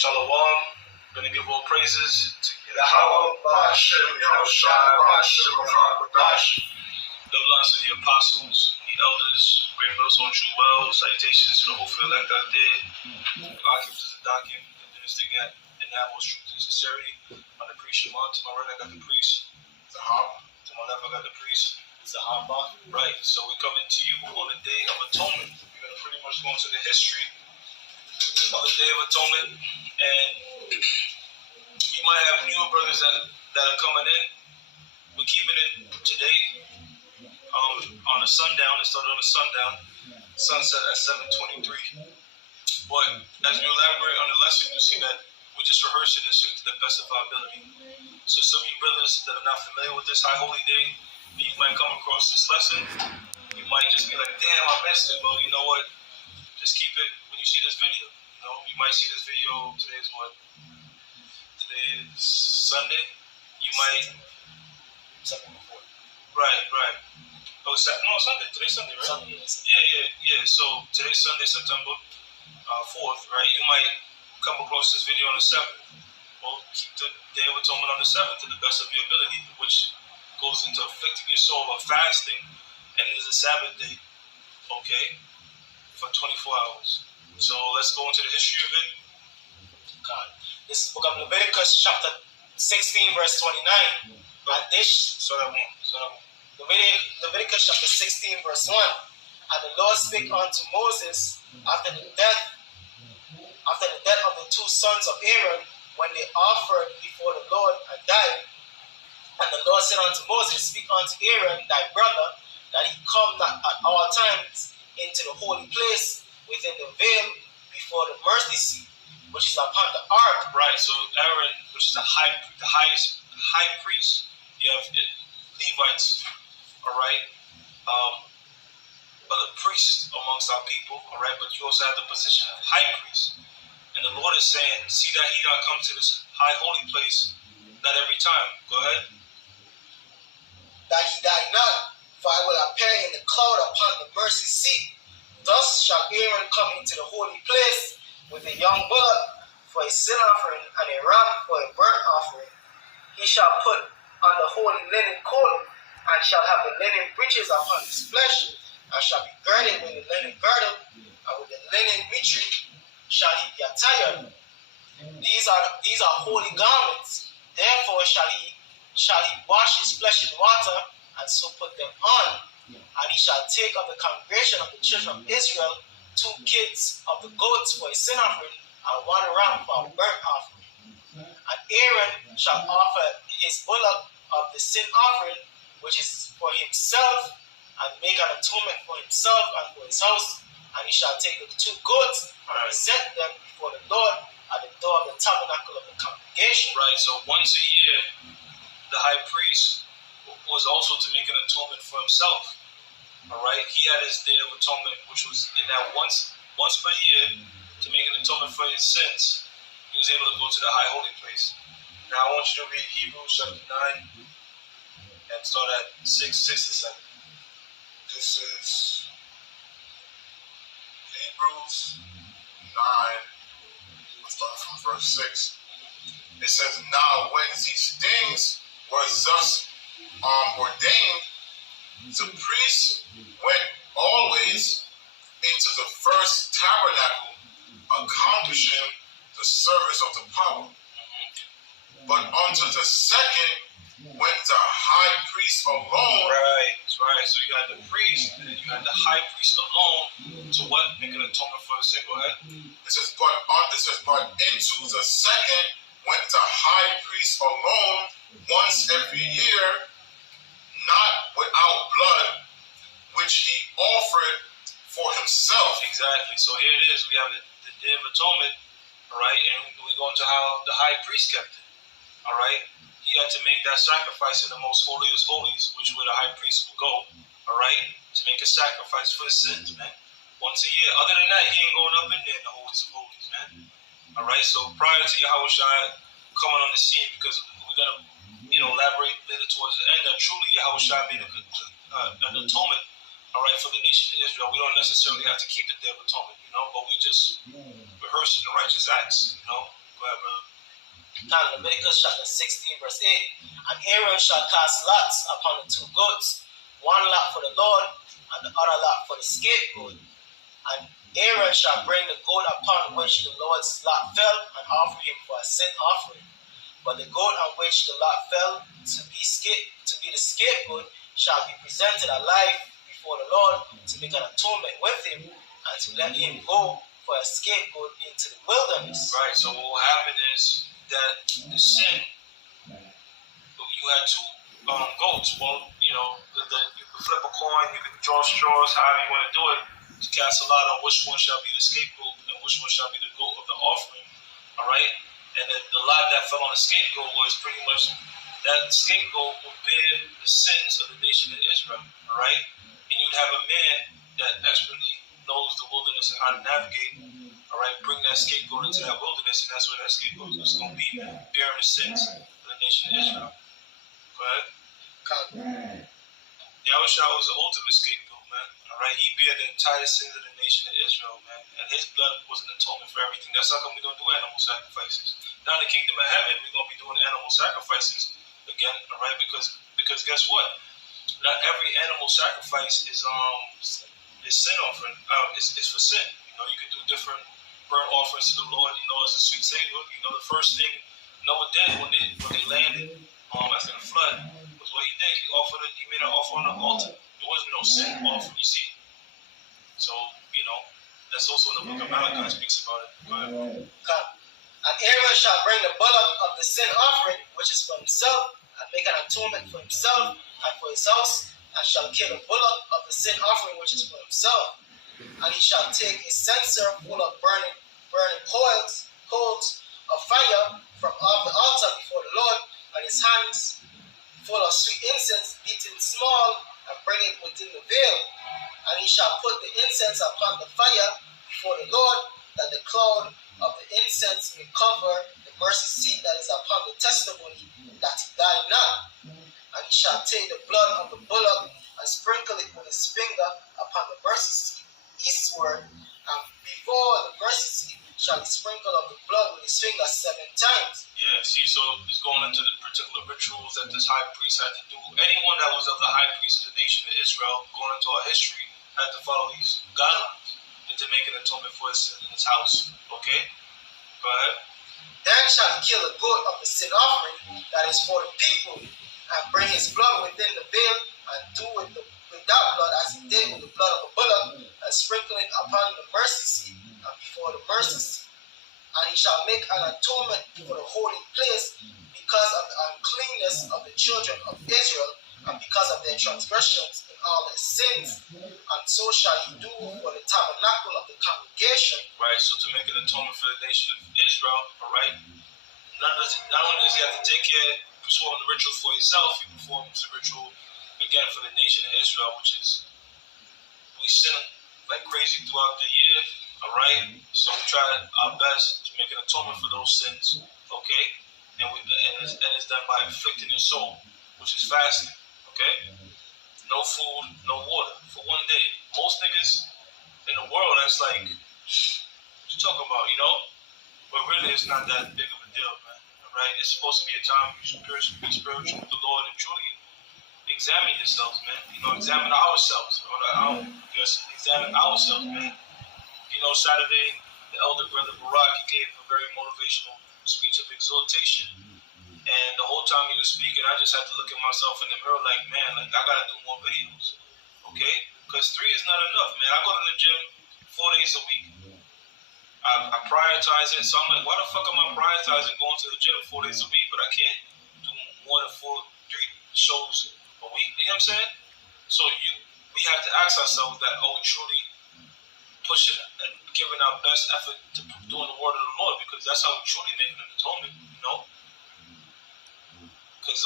Shalom. Gonna give all praises to Yahweh, Ba'ashem, Yahushai, Ba'ashem, Ba'adash. Double honors to the apostles, the elders, great brothers on true well. Salutations to the whole field elect out there. Akim to the Dakim, and this thing that in that most truth and sincerity. On the priest Shema, to my right I got the priest. Zahab. To my left I got the priest. Zahaba. Right, so we're coming to you on the Day of Atonement. We're gonna pretty much go into the history of the Day of Atonement, and you might have newer brothers that are coming in. We're keeping it today on a sundown. It started on a sundown, sunset at 7:23. But as we elaborate on the lesson, you'll see that we're just rehearsing this to the best of our ability. So some of you brothers that are not familiar with this high holy day, you might come across this lesson. You might just be like, damn, I missed it. Well, you know what? Just keep it when you see this video. You know, you might see this video. Today is what? Today is Sunday. You might. Right. Oh, no, Sunday. Today's Sunday, right? Sunday, yes. Yeah. So today's Sunday, September 4th, right? You might come across this video on the 7th. Well, keep the Day of Atonement on the 7th to the best of your ability, which goes into afflicting your soul or fasting, and it is a Sabbath day, okay, for 24 hours. So let's go into the history of it. God. This is book of Leviticus chapter 16 verse 29. And this Leviticus chapter 16 verse 1. And the Lord spake unto Moses after the death of the two sons of Aaron, when they offered before the Lord and died. And the Lord said unto Moses, speak unto Aaron thy brother, that he come not at all times into the holy place within the veil before the mercy seat, which is upon the ark. Right, so Aaron, which is the highest high priest, you have Levites, all right, the priest amongst our people, all right, but you also have the position of high priest. And the Lord is saying, see that he not come to this high holy place, not every time. Go ahead. That he die not, for I will appear in the cloud upon the mercy seat. Thus shall Aaron come into the holy place with a young bullock for a sin offering and a ram for a burnt offering. He shall put on the holy linen coat, and shall have the linen breeches upon his flesh, and shall be girded with the linen girdle, and with the linen mitre shall he be attired. These are holy garments. Therefore shall he wash his flesh in water, and so put them on. And he shall take of the congregation of the children of Israel 2 kids of the goats for a sin offering, and 1 ram for a burnt offering. And Aaron shall offer his bullock of the sin offering, which is for himself, and make an atonement for himself and for his house. And he shall take the 2 goats and present them before the Lord at the door of the tabernacle of the congregation. Right, so once a year, the high priest was also to make an atonement for himself. All right, he had his Day of Atonement, which was in that once per year to make an atonement for his sins. He was able to go to the high holy place. Now I want you to read Hebrews chapter 9 and start at 6 to 7. This is Hebrews 9. We'll start from verse 6. It says, now when these things were thus ordained, the priest went always into the first tabernacle, accomplishing the service of the power. But unto the second went the high priest alone. Right. So you had the priest, and then you had the high priest alone. To what? Make an atonement for the sin. Go ahead. It says, but into the second went the high priest alone once every year, not without blood, which he offered for himself. Exactly. So here it is. We have the Day of Atonement, all right, and we go into how the high priest kept it. All right. He had to make that sacrifice in the most holiest holies, which where the high priest would go, all right, to make a sacrifice for his sins, man. Once a year. Other than that, he ain't going up in there in the holiest of holies, man. All right. So prior to Yahushua coming on the scene, because we're gonna, elaborate later towards the end, that truly Yahushua made an atonement, all right, for the nation of Israel. We don't necessarily have to keep the Day of Atonement, but we just rehearsing the righteous acts, Go ahead, brother. Now, Leviticus chapter 16, verse 8. And Aaron shall cast lots upon the two goats, one lot for the Lord, and the other lot for the scapegoat. And Aaron shall bring the goat upon which the Lord's lot fell, and offer him for a sin offering. But the goat on which the lot fell to be the scapegoat shall be presented alive before the Lord to make an atonement with him, and to let him go for a scapegoat into the wilderness. Right, so what will happen is that the sin, you had two goats. Well, you can flip a coin, you can draw straws, however you want to do it, to cast a lot on which one shall be the scapegoat and which one shall be the goat of the offering. All right? And the lot that fell on the scapegoat was pretty much that scapegoat will bear the sins of the nation of Israel. All right? And you'd have a man that expertly knows the wilderness and how to navigate. All right, bring that scapegoat into that wilderness, and that's where that scapegoat is going to be, bearing the sins of the nation of Israel. Go ahead. Yahushua was the ultimate scapegoat, man. All right, he bear the entire sins of the nation of Israel, man. And his blood was an atonement for everything. That's how come we don't do animal sacrifices. Now in the kingdom of heaven, we're going to be doing animal sacrifices again, all right? Because guess what? Not every animal sacrifice is sin offering. It's for sin. You can do different burnt offerings to the Lord, as a sweet savor. The first thing Noah did when they landed after the flood was what he did. He made an offer on the altar. There wasn't no sin offering, you see. So, that's also in the book of Malachi speaks about it. Go ahead. And Aaron shall bring the bullock of the sin offering, which is for himself, and make an atonement for himself and for his house, and shall kill the bullock of the sin offering, which is for himself. And he shall take a censer full of burning coals of fire from off the altar before the Lord, and his hands full of sweet incense beaten small, and bring it within the veil. And he shall put the incense upon the fire before the Lord, that the cloud of the incense may cover the mercy seat that is upon the testimony, that he die not. And he shall take the blood of the bullock and sprinkle it with his finger upon the mercy seat eastward, and before the mercy seat shall he sprinkle of the blood with his finger 7 times. Yeah, see, so it's going into the particular rituals that this high priest had to do. Anyone that was of the high priest of the nation of Israel, going into our history, had to follow these guidelines and to make an atonement for his sin in his house. Okay? Go ahead. Then shall he kill a goat of the sin offering that is for the people, and bring his blood within the veil, and do with that blood as he did with the blood of a bullock, and sprinkle it upon the mercy seat and before the mercy seat. And he shall make an atonement for the holy place because of the uncleanness of the children of Israel, and because of their transgressions and all their sins. And so shall he do for the tabernacle of the congregation. Right, so to make an atonement for the nation of Israel, all right, not only does he have to take care of performing the ritual for himself, he performs the ritual again for the nation of Israel, which is, we sin like crazy throughout the year, all right? So we try our best to make an atonement for those sins, okay? And it's done by afflicting your soul, which is fasting, okay? No food, no water for 1 day. Most niggas in the world, that's like, what you talking about, But really, it's not that big of a deal, man, all right? It's supposed to be a time you should be spiritual with the Lord and truly examine yourselves, man. Examine ourselves. Examine ourselves, man. Saturday, the elder brother Barak, he gave a very motivational speech of exhortation. And the whole time he was speaking, I just had to look at myself in the mirror like, man, I gotta do more videos. Okay? Because 3 is not enough, man. I go to the gym 4 days a week. I prioritize it, so I'm like, why the fuck am I prioritizing going to the gym 4 days a week, but I can't do more than 3 shows a week? You know what I'm saying? So we have to ask ourselves that, are we truly pushing and giving our best effort to doing the word of the Lord? Because that's how we truly make an atonement, Because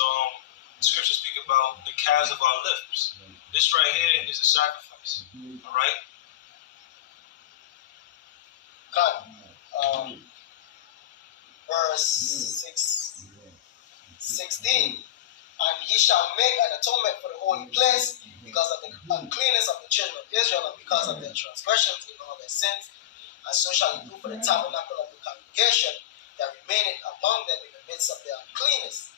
scriptures speak about the calves of our lips. This right here is a sacrifice. All right? God, verse 16. And he shall make an atonement for the holy place because of the uncleanness of the children of Israel, and because of their transgressions and all their sins. And so shall he do for the tabernacle of the congregation. that remaineth among them in the midst of their uncleanness.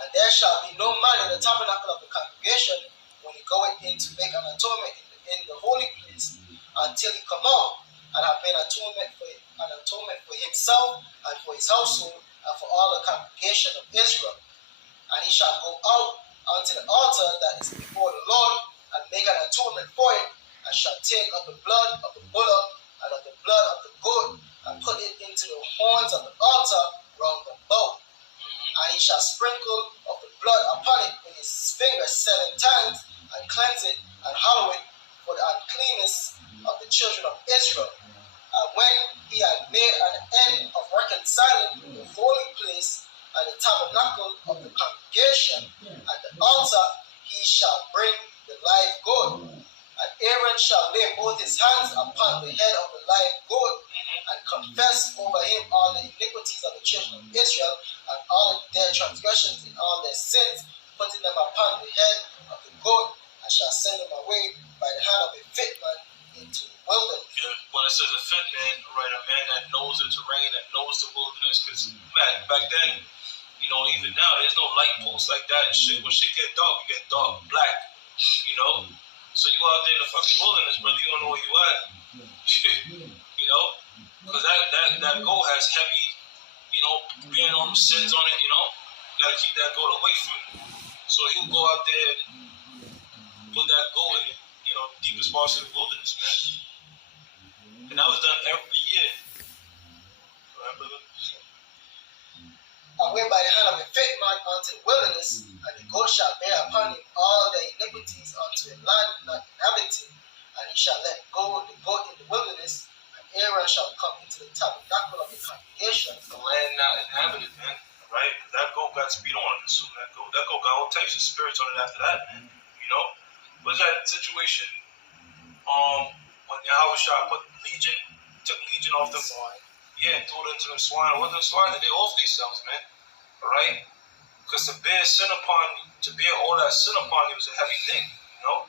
And there shall be no man in the tabernacle of the congregation when he goeth in to make an atonement in the holy place, until he come out and have made an atonement for himself and for his household and for all the congregation of Israel. And he shall go out unto the altar that is before the Lord and make an atonement for it, and shall take of the blood of the bullock and of the blood of the goat, and put it into the horns of the altar round about. And he shall sprinkle of the blood upon it with his fingers 7 times, and cleanse it and hallow it for the uncleanness of the children of Israel. And when he had made an end of reconciling the holy place and the tabernacle of the congregation and the altar, he shall bring the live goat. And Aaron shall lay both his hands upon the head of the live goat, and confess over him all the iniquities of the children of Israel, and all their transgressions and all their sins, putting them upon the head of the goat, and shall send them away by the hand of a fit man into the wilderness. Yeah, when it says a fit man, right, a man that knows the terrain, that knows the wilderness, because back then, you know, even now, there's no light posts like that and shit. When shit get dark, you get dark, black, you know? So you out there in the fucking wilderness, brother, you don't know where you at. You know? Because that goat has heavy, you know, being on sins on it, you know? You gotta keep that goat away from you. So he'll go out there and put that goat in, you know, deepest parts of the wilderness, man. And that was done every year. Right, brother? And went by the hand of a fit man unto the wilderness, and the goat shall bear upon him all the iniquities unto a land not inhabited, and he shall let go the goat in the wilderness, and Aaron shall come into the tabernacle of the congregation. The land not inhabited, man. Right? That goat got speed on it, so that goat got all types of spirits on it after that, man. You know? What's that situation? When Yahushua took Legion off the swine. Yeah, threw it into them swine. What them swine? They off themselves, man. Alright? Because to bear all that sin upon you was a heavy thing, you know?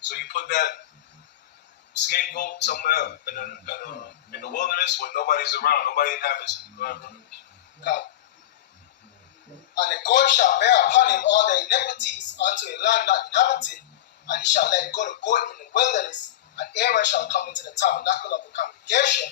So you put that scapegoat somewhere in the wilderness where nobody's around, nobody inhabits it. Go ahead, brother. And the goat shall bear upon him all the iniquities unto a land not inhabited, and he shall let go the goat in the wilderness, and Aaron shall come into the tabernacle of the congregation,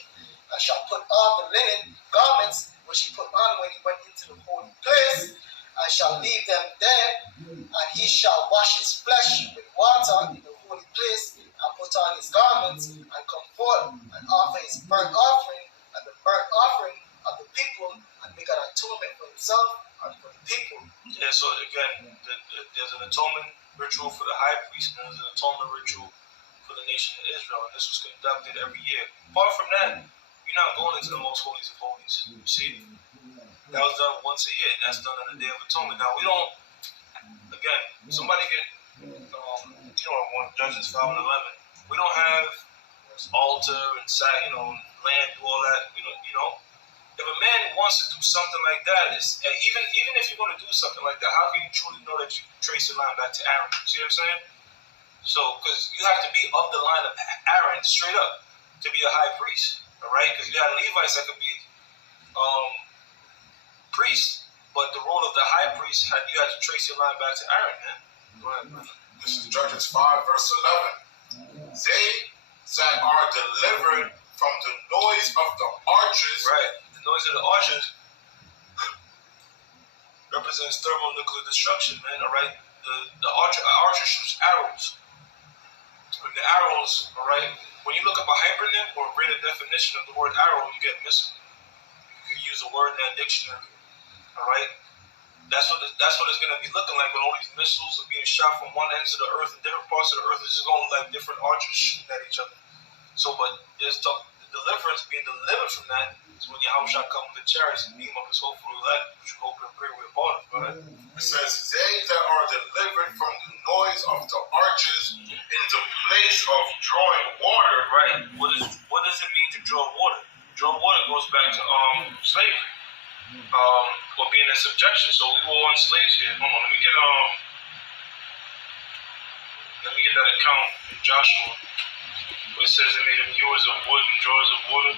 and shall put on the linen garments which he put on when he went into the holy place, and shall leave them there, and he shall wash his flesh with water in the holy place, and put on his garments, and come forth and offer his burnt offering and the burnt offering of the people, and make an atonement for himself and for the people. Yeah, so again, there's an atonement ritual for the high priest, and there's an atonement ritual for the nation of Israel, and this was conducted every year. Apart from that, you're not going into the most holies of holies. You see, that was done once a year, and that's done on the Day of Atonement. Now we don't. Again, somebody get, Judges 5 and 11. We don't have altar and land, do all that. You know. If a man wants to do something like that, even if you're going to do something like that, how can you truly know that you trace the line back to Aaron? See what I'm saying? So, because you have to be of the line of Aaron straight up to be a high priest, all right? Because you got Levites that could be priests, but the role of the high priest, you had to trace your line back to Aaron, man. Go ahead, brother. This is Judges 5, verse 11. They that are delivered from the noise of the archers. Right. The noise of the archers represents thermonuclear destruction, man, all right? The archer shoots arrows. When the arrows, all right, when you look up a hypernym or a greater definition of the word arrow, you get missile. You can use the word in that dictionary, all right? That's what it's going to be looking like when all these missiles are being shot from one end of the earth, and different parts of the earth is just going to look like different archers shooting at each other. So, but there's the deliverance, being delivered from that, is when Yahushua comes with the chariots and beam up his hopeful elect, which we hope and pray we're part of, right? It says, they that are delivered from the noise of the archers in the place of drawing water. Right. What does it mean to draw water? Draw water goes back to slavery. Or being in subjection. So we were on slaves here. Hold on, let me get that account in Joshua where it says it made them hewers of wood and drawers of water.